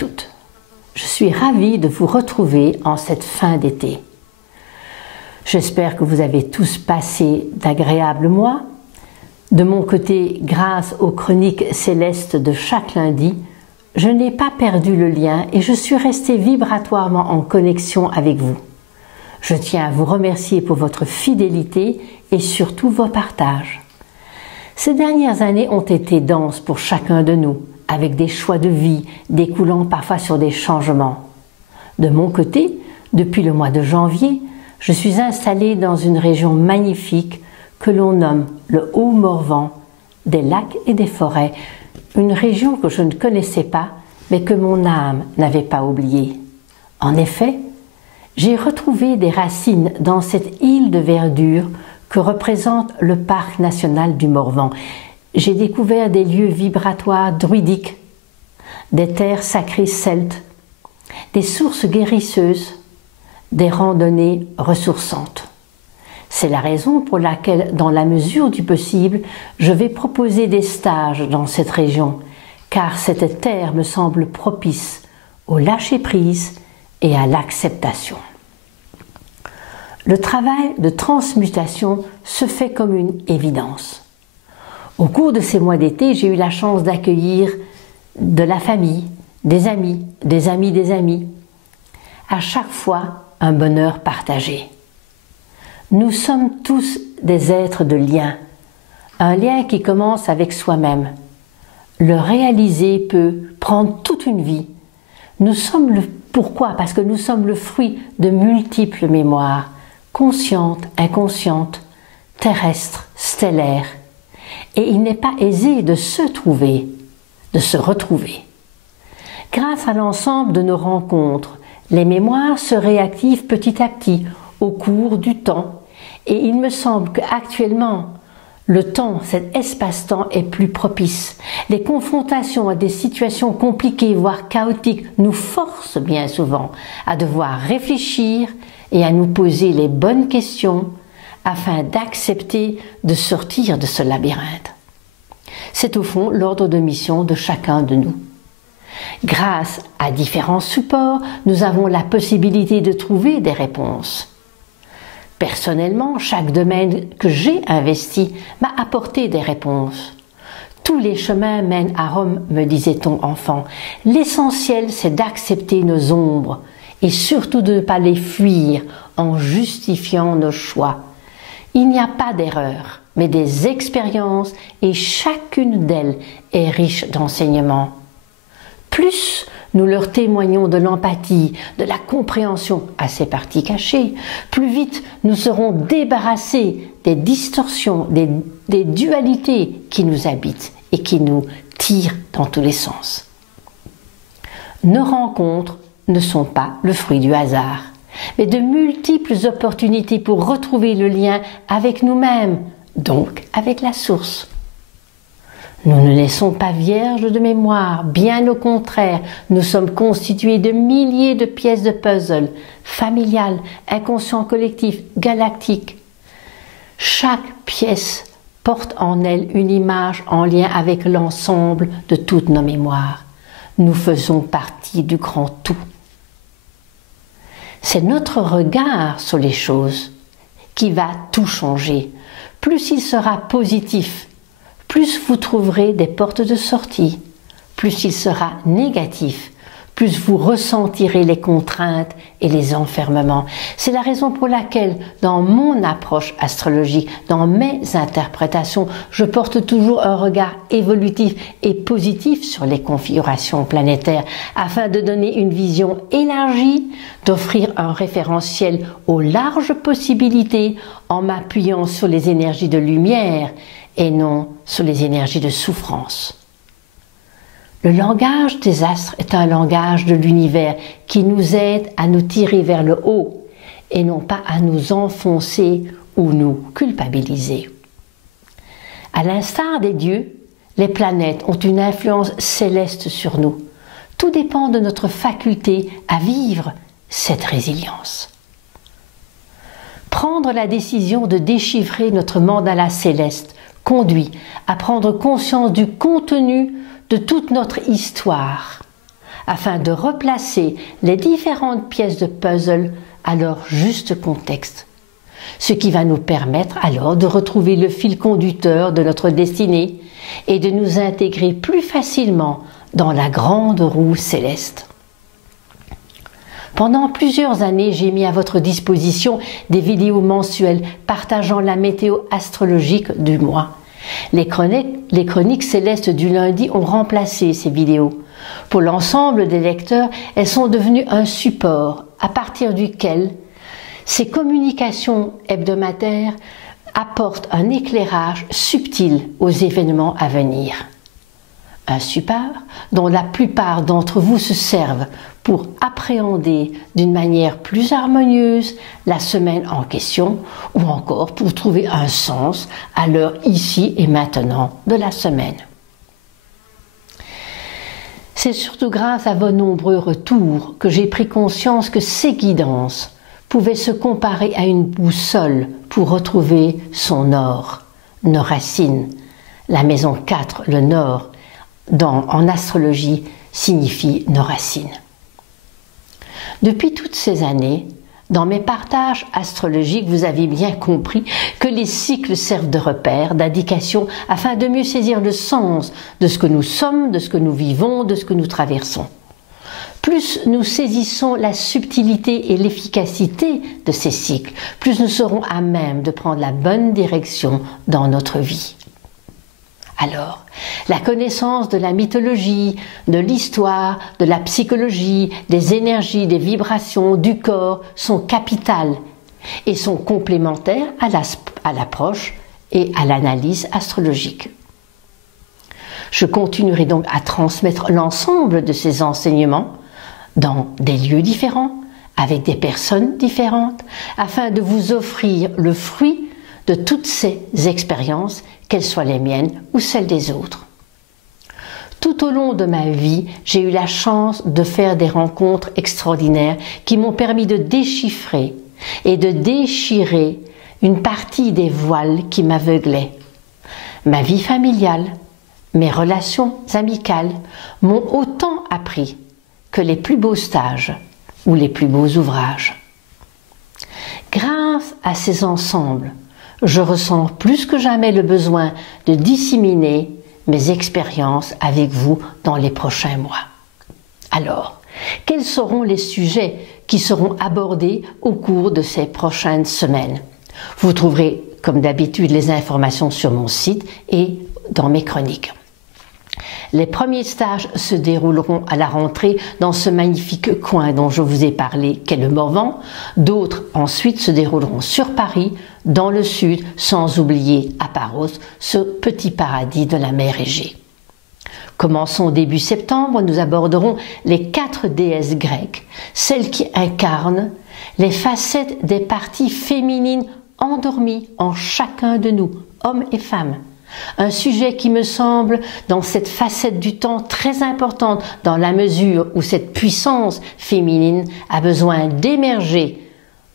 toutes. Je suis ravie de vous retrouver en cette fin d'été. J'espère que vous avez tous passé d'agréables mois. De mon côté, grâce aux chroniques célestes de chaque lundi, je n'ai pas perdu le lien et je suis restée vibratoirement en connexion avec vous. Je tiens à vous remercier pour votre fidélité et surtout vos partages. Ces dernières années ont été denses pour chacun de nous, avec des choix de vie découlant parfois sur des changements. De mon côté, depuis le mois de janvier, je suis installée dans une région magnifique que l'on nomme le Haut-Morvan, des lacs et des forêts, une région que je ne connaissais pas, mais que mon âme n'avait pas oubliée. En effet, j'ai retrouvé des racines dans cette île de verdure que représente le parc national du Morvan. J'ai découvert des lieux vibratoires druidiques, des terres sacrées celtes, des sources guérisseuses, des randonnées ressourçantes. C'est la raison pour laquelle, dans la mesure du possible, je vais proposer des stages dans cette région, car cette terre me semble propice au lâcher-prise et à l'acceptation. Le travail de transmutation se fait comme une évidence. Au cours de ces mois d'été, j'ai eu la chance d'accueillir de la famille, des amis, des amis, des amis. À chaque fois, un bonheur partagé. Nous sommes tous des êtres de lien, un lien qui commence avec soi-même. Le réaliser peut prendre toute une vie. Pourquoi? Parce que nous sommes le fruit de multiples mémoires, conscientes, inconscientes, terrestres, stellaires. Et il n'est pas aisé de se trouver, de se retrouver. Grâce à l'ensemble de nos rencontres, les mémoires se réactivent petit à petit au cours du temps. Et il me semble qu'actuellement, le temps, cet espace-temps est plus propice. Les confrontations à des situations compliquées, voire chaotiques, nous forcent bien souvent à devoir réfléchir et à nous poser les bonnes questions afin d'accepter de sortir de ce labyrinthe. C'est au fond l'ordre de mission de chacun de nous. Grâce à différents supports, nous avons la possibilité de trouver des réponses. Personnellement, chaque domaine que j'ai investi m'a apporté des réponses. Tous les chemins mènent à Rome, me disait-on enfant. L'essentiel, c'est d'accepter nos ombres et surtout de ne pas les fuir en justifiant nos choix. Il n'y a pas d'erreur, mais des expériences et chacune d'elles est riche d'enseignements. Plus nous leur témoignons de l'empathie, de la compréhension à ces parties cachées, plus vite nous serons débarrassés des distorsions, des dualités qui nous habitent et qui nous tirent dans tous les sens. Nos rencontres ne sont pas le fruit du hasard, mais de multiples opportunités pour retrouver le lien avec nous-mêmes, donc avec la source. Nous ne laissons pas vierges de mémoire, bien au contraire, nous sommes constitués de milliers de pièces de puzzle, familiales, inconscients collectifs, galactiques. Chaque pièce porte en elle une image en lien avec l'ensemble de toutes nos mémoires. Nous faisons partie du grand tout. C'est notre regard sur les choses qui va tout changer. Plus il sera positif, plus vous trouverez des portes de sortie. Plus il sera négatif, plus vous ressentirez les contraintes et les enfermements. C'est la raison pour laquelle, dans mon approche astrologique, dans mes interprétations, je porte toujours un regard évolutif et positif sur les configurations planétaires, afin de donner une vision élargie, d'offrir un référentiel aux larges possibilités, en m'appuyant sur les énergies de lumière et non sur les énergies de souffrance. Le langage des astres est un langage de l'univers qui nous aide à nous tirer vers le haut et non pas à nous enfoncer ou nous culpabiliser. À l'instar des dieux, les planètes ont une influence céleste sur nous. Tout dépend de notre faculté à vivre cette résilience. Prendre la décision de déchiffrer notre mandala céleste conduit à prendre conscience du contenu de toute notre histoire, afin de replacer les différentes pièces de puzzle à leur juste contexte, ce qui va nous permettre alors de retrouver le fil conducteur de notre destinée et de nous intégrer plus facilement dans la grande roue céleste. Pendant plusieurs années, j'ai mis à votre disposition des vidéos mensuelles partageant la météo astrologique du mois. Les chroniques célestes du lundi ont remplacé ces vidéos. Pour l'ensemble des lecteurs, elles sont devenues un support à partir duquel ces communications hebdomadaires apportent un éclairage subtil aux événements à venir. Un support dont la plupart d'entre vous se servent pour appréhender d'une manière plus harmonieuse la semaine en question ou encore pour trouver un sens à l'heure ici et maintenant de la semaine. C'est surtout grâce à vos nombreux retours que j'ai pris conscience que ces guidances pouvaient se comparer à une boussole pour retrouver son nord, nos racines. La maison 4, le nord, en astrologie, signifie nos racines. Depuis toutes ces années, dans mes partages astrologiques, vous avez bien compris que les cycles servent de repères, d'indications, afin de mieux saisir le sens de ce que nous sommes, de ce que nous vivons, de ce que nous traversons. Plus nous saisissons la subtilité et l'efficacité de ces cycles, plus nous serons à même de prendre la bonne direction dans notre vie. Alors, la connaissance de la mythologie, de l'histoire, de la psychologie, des énergies, des vibrations, du corps sont capitales et sont complémentaires à l'approche et à l'analyse astrologique. Je continuerai donc à transmettre l'ensemble de ces enseignements dans des lieux différents, avec des personnes différentes, afin de vous offrir le fruit de toutes ces expériences, qu'elles soient les miennes ou celles des autres. Tout au long de ma vie, j'ai eu la chance de faire des rencontres extraordinaires qui m'ont permis de déchiffrer et de déchirer une partie des voiles qui m'aveuglaient. Ma vie familiale, mes relations amicales m'ont autant appris que les plus beaux stages ou les plus beaux ouvrages. Grâce à ces ensembles, je ressens plus que jamais le besoin de disséminer mes expériences avec vous dans les prochains mois. Alors, quels seront les sujets qui seront abordés au cours de ces prochaines semaines? Vous trouverez, comme d'habitude, les informations sur mon site et dans mes chroniques. Les premiers stages se dérouleront à la rentrée dans ce magnifique coin dont je vous ai parlé, qu'est le Morvan. D'autres ensuite se dérouleront sur Paris, dans le sud, sans oublier à Paros, ce petit paradis de la mer Égée. Commençons début septembre, nous aborderons les 4 déesses grecques, celles qui incarnent les facettes des parties féminines endormies en chacun de nous, hommes et femmes. Un sujet qui me semble, dans cette facette du temps, très importante dans la mesure où cette puissance féminine a besoin d'émerger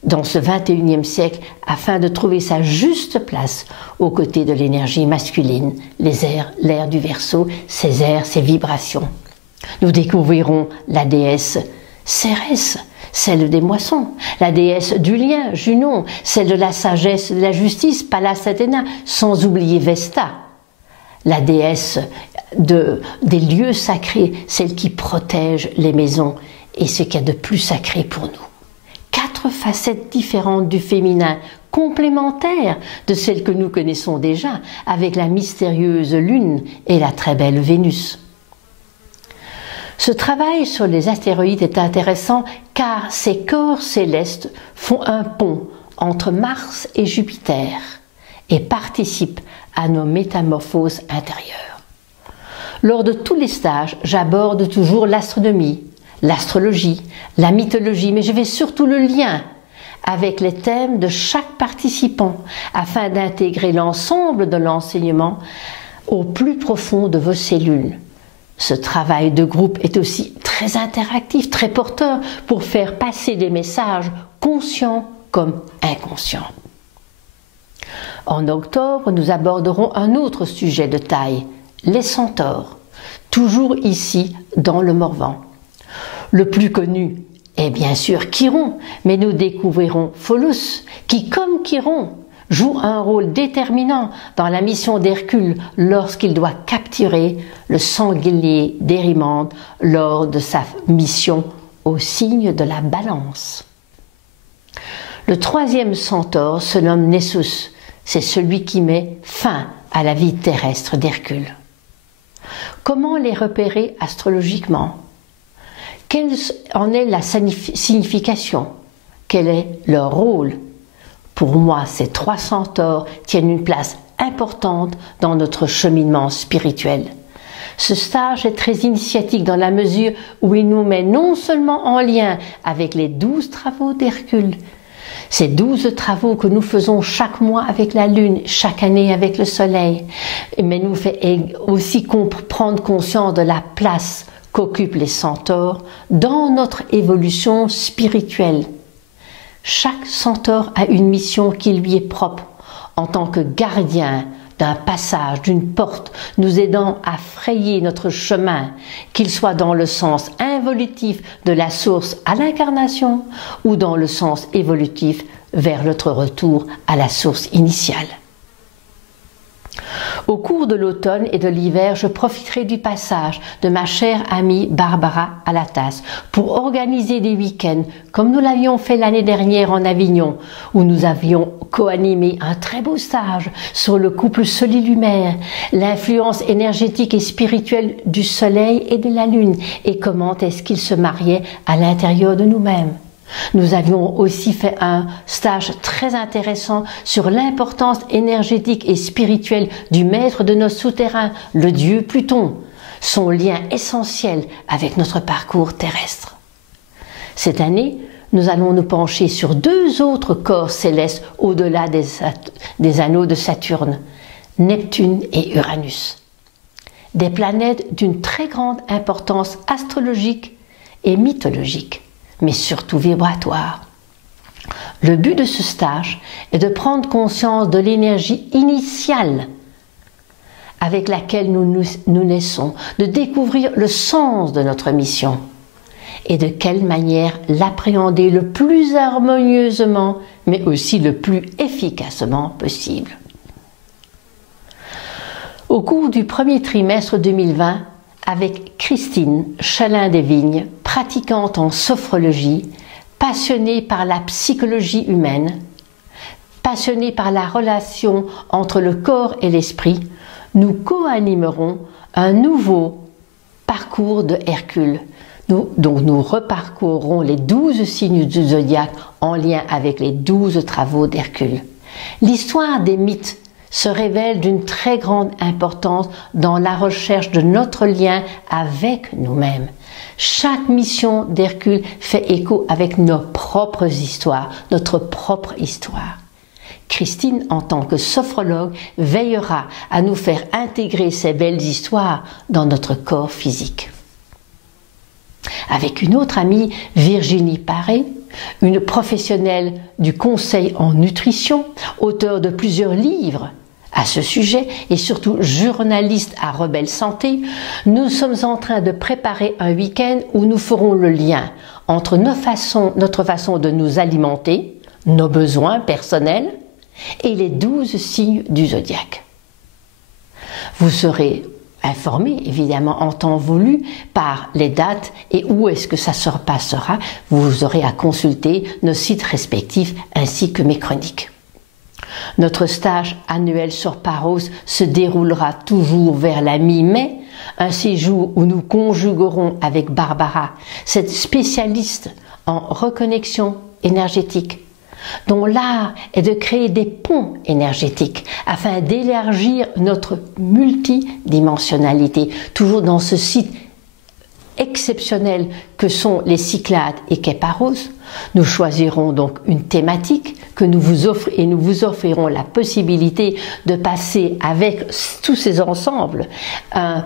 dans ce 21e siècle afin de trouver sa juste place aux côtés de l'énergie masculine, l'air du Verseau, ses airs, ses vibrations. Nous découvrirons la déesse Cérès, celle des moissons, la déesse du lien, Junon, celle de la sagesse, de la justice, Pallas Athéna, sans oublier Vesta, la déesse des lieux sacrés, celle qui protège les maisons et ce qu'il y a de plus sacré pour nous. 4 facettes différentes du féminin, complémentaires de celles que nous connaissons déjà, avec la mystérieuse Lune et la très belle Vénus. Ce travail sur les astéroïdes est intéressant car ces corps célestes font un pont entre Mars et Jupiter et participent à nos métamorphoses intérieures. Lors de tous les stages, j'aborde toujours l'astronomie, l'astrologie, la mythologie, mais je vais surtout le lien avec les thèmes de chaque participant afin d'intégrer l'ensemble de l'enseignement au plus profond de vos cellules. Ce travail de groupe est aussi très interactif, très porteur pour faire passer des messages conscients comme inconscients. En octobre, nous aborderons un autre sujet de taille, les centaures, toujours ici dans le Morvan. Le plus connu est bien sûr Chiron, mais nous découvrirons Pholus, qui, comme Chiron, joue un rôle déterminant dans la mission d'Hercule lorsqu'il doit capturer le sanglier d'Érimande lors de sa mission au signe de la Balance. Le troisième centaure se nomme Nessus, c'est celui qui met fin à la vie terrestre d'Hercule. Comment les repérer astrologiquement? Quelle en est la signification? Quel est leur rôle? Pour moi, ces trois centaures tiennent une place importante dans notre cheminement spirituel. Ce stage est très initiatique dans la mesure où il nous met non seulement en lien avec les 12 travaux d'Hercule, ces 12 travaux que nous faisons chaque mois avec la Lune, chaque année avec le Soleil, mais nous fait aussi prendre conscience de la place qu'occupent les centaures dans notre évolution spirituelle. Chaque centaure a une mission qui lui est propre en tant que gardien d'un passage, d'une porte, nous aidant à frayer notre chemin, qu'il soit dans le sens involutif de la source à l'incarnation ou dans le sens évolutif vers notre retour à la source initiale. Au cours de l'automne et de l'hiver, je profiterai du passage de ma chère amie Barbara à la tasse pour organiser des week-ends comme nous l'avions fait l'année dernière en Avignon, où nous avions co-animé un très beau stage sur le couple solilumaire, l'influence énergétique et spirituelle du soleil et de la lune et comment est-ce qu'ils se mariaient à l'intérieur de nous-mêmes. Nous avions aussi fait un stage très intéressant sur l'importance énergétique et spirituelle du maître de nos souterrains, le dieu Pluton, son lien essentiel avec notre parcours terrestre. Cette année, nous allons nous pencher sur deux autres corps célestes au-delà des anneaux de Saturne, Neptune et Uranus. Des planètes d'une très grande importance astrologique et mythologique, mais surtout vibratoire. Le but de ce stage est de prendre conscience de l'énergie initiale avec laquelle nous naissons, de découvrir le sens de notre mission et de quelle manière l'appréhender le plus harmonieusement, mais aussi le plus efficacement possible. Au cours du premier trimestre 2020, avec Christine Chalin-Desvignes, pratiquante en sophrologie, passionnée par la psychologie humaine, passionnée par la relation entre le corps et l'esprit, nous co-animerons un nouveau parcours de Hercule, dont nous reparcourrons les 12 signes du zodiaque en lien avec les 12 travaux d'Hercule. L'histoire des mythes se révèle d'une très grande importance dans la recherche de notre lien avec nous-mêmes. Chaque mission d'Hercule fait écho avec nos propres histoires, notre propre histoire. Christine, en tant que sophrologue, veillera à nous faire intégrer ces belles histoires dans notre corps physique. Avec une autre amie, Virginie Paré, une professionnelle du conseil en nutrition, auteure de plusieurs livres à ce sujet et surtout journaliste à Rebelle Santé, nous sommes en train de préparer un week-end où nous ferons le lien entre notre façon de nous alimenter, nos besoins personnels et les 12 signes du zodiaque. Vous serez informé évidemment en temps voulu par les dates et où est-ce que ça se passera. Vous aurez à consulter nos sites respectifs ainsi que mes chroniques. Notre stage annuel sur Paros se déroulera toujours vers la mi-mai, un séjour où nous conjuguerons avec Barbara, cette spécialiste en reconnexion énergétique, dont l'art est de créer des ponts énergétiques afin d'élargir notre multidimensionnalité, toujours dans ce site exceptionnels que sont les Cyclades et Quai Paros. Nous choisirons donc une thématique que nous vous offrirons la possibilité de passer avec tous ces ensembles vers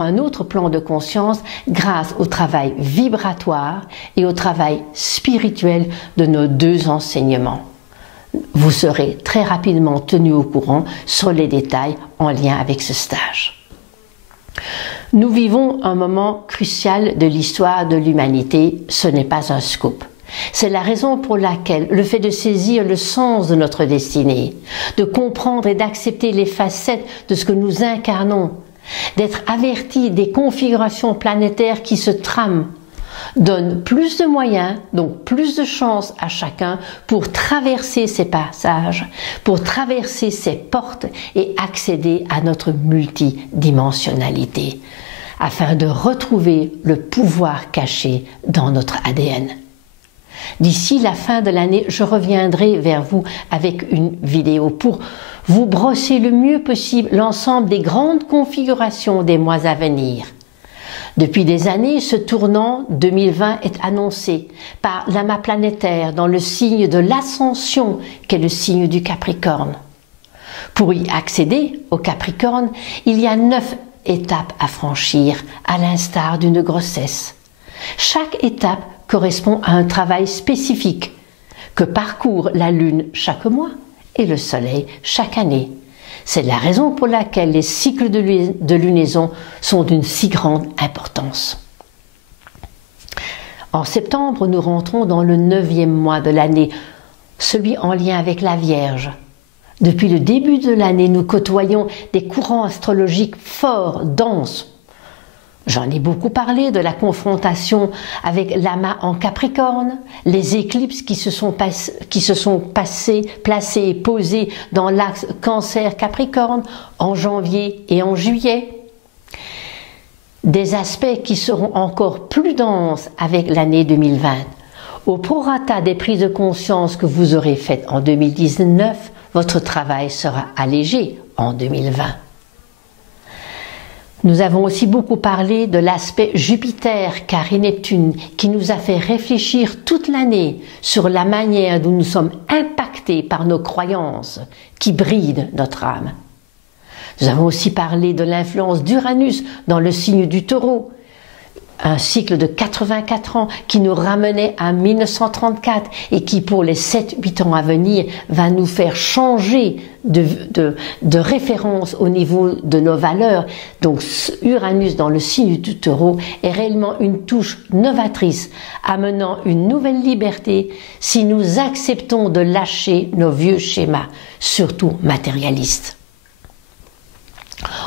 un autre plan de conscience grâce au travail vibratoire et au travail spirituel de nos deux enseignements. Vous serez très rapidement tenu au courant sur les détails en lien avec ce stage. Nous vivons un moment crucial de l'histoire de l'humanité, ce n'est pas un scoop. C'est la raison pour laquelle le fait de saisir le sens de notre destinée, de comprendre et d'accepter les facettes de ce que nous incarnons, d'être averti des configurations planétaires qui se trament, donne plus de moyens, donc plus de chances à chacun pour traverser ces passages, pour traverser ces portes et accéder à notre multidimensionnalité, afin de retrouver le pouvoir caché dans notre ADN. D'ici la fin de l'année, je reviendrai vers vous avec une vidéo pour vous brosser le mieux possible l'ensemble des grandes configurations des mois à venir. Depuis des années, ce tournant 2020 est annoncé par l'amas planétaire dans le signe de l'ascension qu'est le signe du Capricorne. Pour y accéder au Capricorne, il y a 9 étapes à franchir, à l'instar d'une grossesse. Chaque étape correspond à un travail spécifique que parcourt la Lune chaque mois et le Soleil chaque année. C'est la raison pour laquelle les cycles de lunaison sont d'une si grande importance. En septembre, nous rentrons dans le 9e mois de l'année, celui en lien avec la Vierge. Depuis le début de l'année, nous côtoyons des courants astrologiques forts, denses. J'en ai beaucoup parlé de la confrontation avec l'amas en Capricorne, les éclipses qui se sont placées et posées dans l'axe Cancer-Capricorne en janvier et en juillet. Des aspects qui seront encore plus denses avec l'année 2020. Au prorata des prises de conscience que vous aurez faites en 2019, votre travail sera allégé en 2020. Nous avons aussi beaucoup parlé de l'aspect Jupiter, Carré-Neptune, qui nous a fait réfléchir toute l'année sur la manière dont nous sommes impactés par nos croyances qui brident notre âme. Nous avons aussi parlé de l'influence d'Uranus dans le signe du Taureau, un cycle de 84 ans qui nous ramenait à 1934 et qui pour les 7-8 ans à venir va nous faire changer de référence au niveau de nos valeurs. Donc Uranus dans le signe du Taureau est réellement une touche novatrice, amenant une nouvelle liberté si nous acceptons de lâcher nos vieux schémas, surtout matérialistes.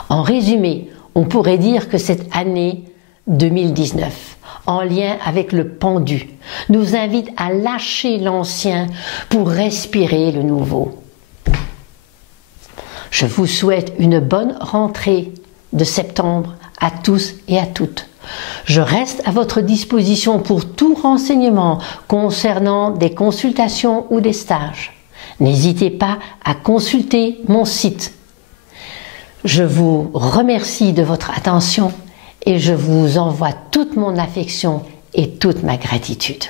En résumé, on pourrait dire que cette année 2019, en lien avec le pendu, nous invite à lâcher l'ancien pour respirer le nouveau. Je vous souhaite une bonne rentrée de septembre à tous et à toutes. Je reste à votre disposition pour tout renseignement concernant des consultations ou des stages. N'hésitez pas à consulter mon site. Je vous remercie de votre attention et je vous envoie toute mon affection et toute ma gratitude.